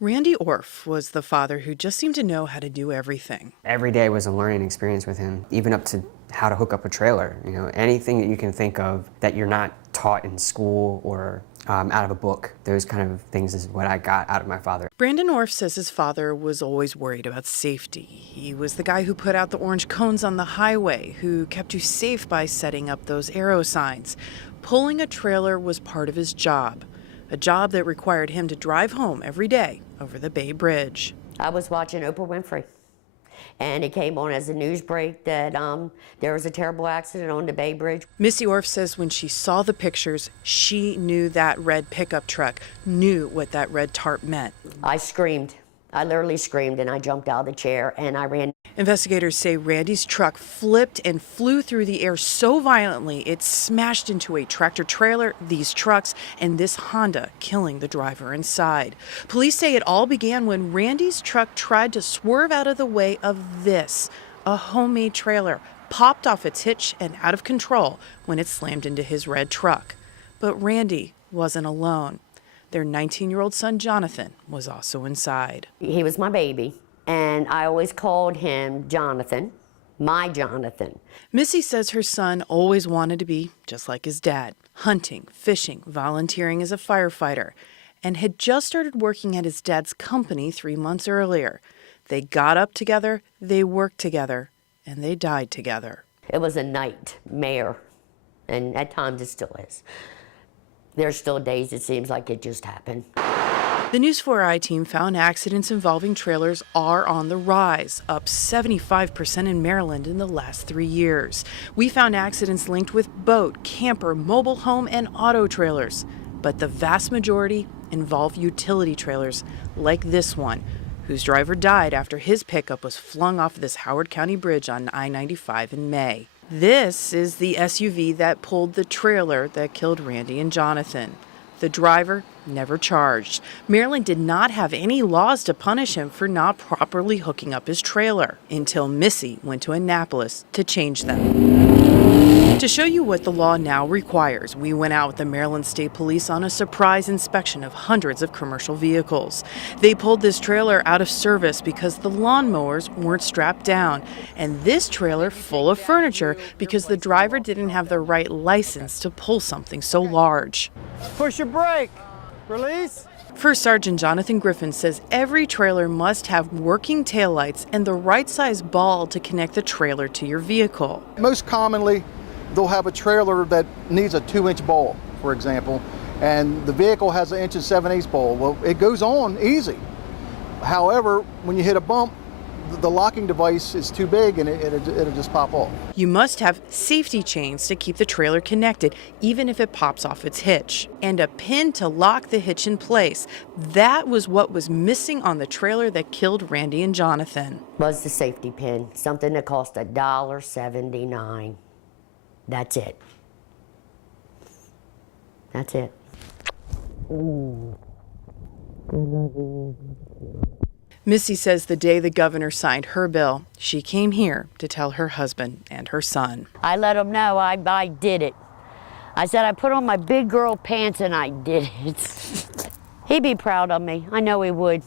Randy Orff was the father who just seemed to know how to do everything. Every day was a learning experience with him, even up to how to hook up a trailer. You know, anything that you can think of that you're not taught in school or out of a book. Those kind of things is what I got out of my father. Brandon Orff says his father was always worried about safety. He was the guy who put out the orange cones on the highway, who kept you safe by setting up those arrow signs. Pulling a trailer was part of his job, a job that required him to drive home every day over the Bay Bridge. I was watching Oprah Winfrey, and it came on as a news break that there was a terrible accident on the Bay Bridge. Missy Orff says when she saw the pictures, she knew that red pickup truck, knew what that red tarp meant. I screamed. I literally screamed, and I jumped out of the chair, and I ran. Investigators say Randy's truck flipped and flew through the air so violently it smashed into a tractor trailer, these trucks, and this Honda, killing the driver inside. Police say it all began when Randy's truck tried to swerve out of the way of this, a homemade trailer, popped off its hitch and out of control when it slammed into his red truck. But Randy wasn't alone. Their 19-year-old son, Jonathan, was also inside. He was my baby, and I always called him Jonathan, my Jonathan. Missy says her son always wanted to be just like his dad, hunting, fishing, volunteering as a firefighter, and had just started working at his dad's company 3 months earlier. They got up together, they worked together, and they died together. It was a nightmare, and at times it still is. There's still days it seems like it just happened. The News 4i team found accidents involving trailers are on the rise, up 75% in Maryland in the last 3 years. We found accidents linked with boat, camper, mobile home, and auto trailers. But the vast majority involve utility trailers, like this one, whose driver died after his pickup was flung off this Howard County bridge on I-95 in May. This is the SUV that pulled the trailer that killed Randy and Jonathan. The driver never charged. Maryland did not have any laws to punish him for not properly hooking up his trailer until Missy went to Annapolis to change them. To show you what the law now requires, we went out with the Maryland State Police on a surprise inspection of hundreds of commercial vehicles. They pulled this trailer out of service because the lawnmowers weren't strapped down, and this trailer full of furniture because the driver didn't have the right license to pull something so large. Push your brake. Release. First Sergeant Jonathan Griffin says every trailer must have working taillights and the right size ball to connect the trailer to your vehicle. Most commonly, they'll have a trailer that needs a 2-inch ball, for example, and the vehicle has an 1.7" ball. Well, it goes on easy. However, when you hit a bump, the locking device is too big and it'll just pop off. You must have safety chains to keep the trailer connected, even if it pops off its hitch, and a pin to lock the hitch in place. That was what was missing on the trailer that killed Randy and Jonathan. Was the safety pin, something that cost $1.79. That's it. That's it. Ooh. Missy says the day the governor signed her bill, she came here to tell her husband and her son. I let him know I did it. I said I put on my big girl pants and I did it. He'd be proud of me. I know he would.